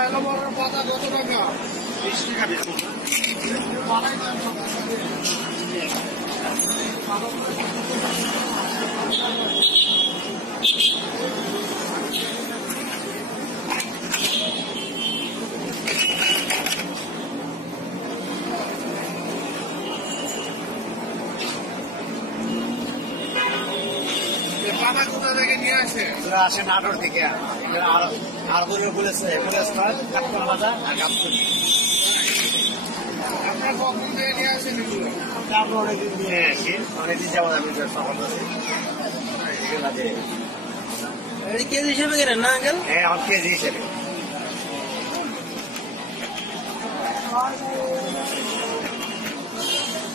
পাতা কত টাকা? 20 টাকা বেশি। পাতা কোথা থেকে নিয়ে আসে? আসে নাটোর থেকে। আর বলেছে বাজার আর গাবতলী। আপনার কখন থেকে নিয়ে আসেন এগুলো? আমরা অনেকদিন নিয়ে আসি, অনেকদিন যাবো আমি সফল আছি। কেজি হিসেবে কেনেন না আঙ্কেল? হ্যাঁ, আমার কেজি হিসেবে।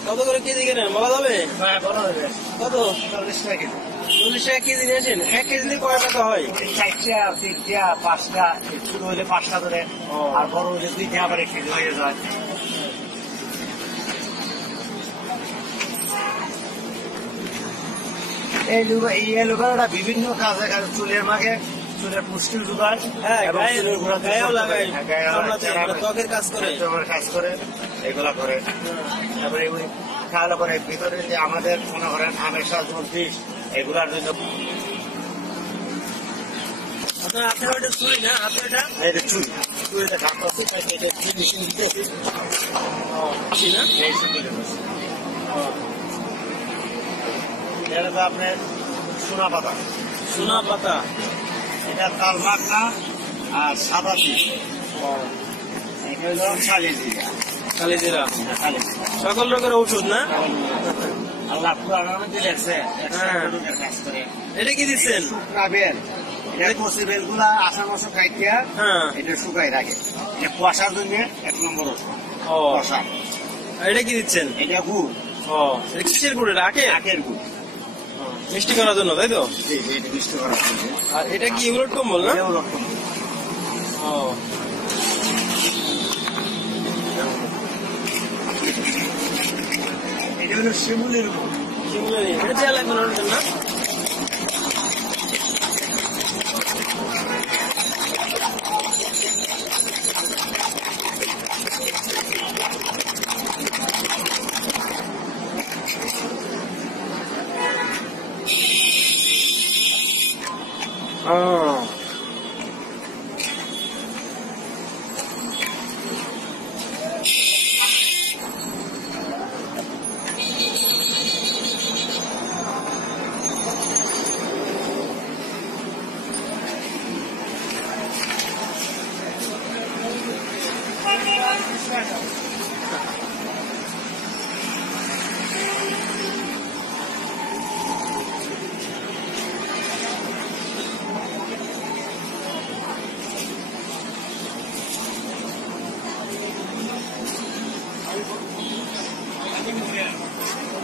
কত করে কেজি কেনেন বলা যাবে? হ্যাঁ, বড় হবে। কত? 40 টাকা কেজি। 40 টাকা কেজি নিয়েছেন। 1 কেজি দিয়ে কয় টাকা হয়? 4টা, 3টা, 5টা, ছোট হলে 5টা ধরে, আর বড় হলে 2টা আবার 1 কেজি হয়ে যায়। এই লোকেরা বিভিন্ন কাজে চুলের মাকে, চুলের পুষ্টি যোগায়, হ্যাঁ, এবং চুলের গোড়া থেকে গায়েও লাগায়, গায়ে লাগায়, ত্বকের কাজ করে। কাজ করে, এগুলা করে। তারপরে এগুলি খাওয়ানো করে ভিতরে যে আমাদের মনে করেন হামেশা জন্তিস এগুলার জন্য। আপনার হাতের ওইটা চুরি না? হাতে ওইটা এটা চুরি, চুরিতে কাজ করছে, তাই এটা মেশিন দিতেছি না? এই চুরিতে বসে। এটা তো আপনার সোনা পাতা, সোনা পাতা। এটা তাল মাখনা আর সাদা তিল, এটা হলো শালি জিরা। কালিজিরা শালি জিরা সকল রকমের ঔষধ না? আল্লাহ পুরানো দিলেছে কাজ করে। এটা কি দিচ্ছেন? শুকনা বেল, এটা কচি বেল গুলা আষাঢ় মাসে খাইতিয়া হ্যাঁ। এটা শুকাই রাখে। এটা কুয়াশার জন্য 1 নম্বর ওষুধ। ও, কুয়াশা। আর এটা কি দিচ্ছেন? এটা গুড়, ও, এটা কিসের গুড়? এটা আখের? আখের গুড়। মিষ্টি করার জন্য, তাই তো? জি, জি, এটা মিষ্টি করা হয়েছে। আর এটা কি ইউরোট কম্বল না? এটাও রকম। ও, এটা হলো শিমুলের গুড়। শিমুলের। এটা দেওয়া লাগবে না ওটার না? ও,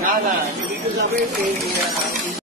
না, না, এদিকে যাবে এই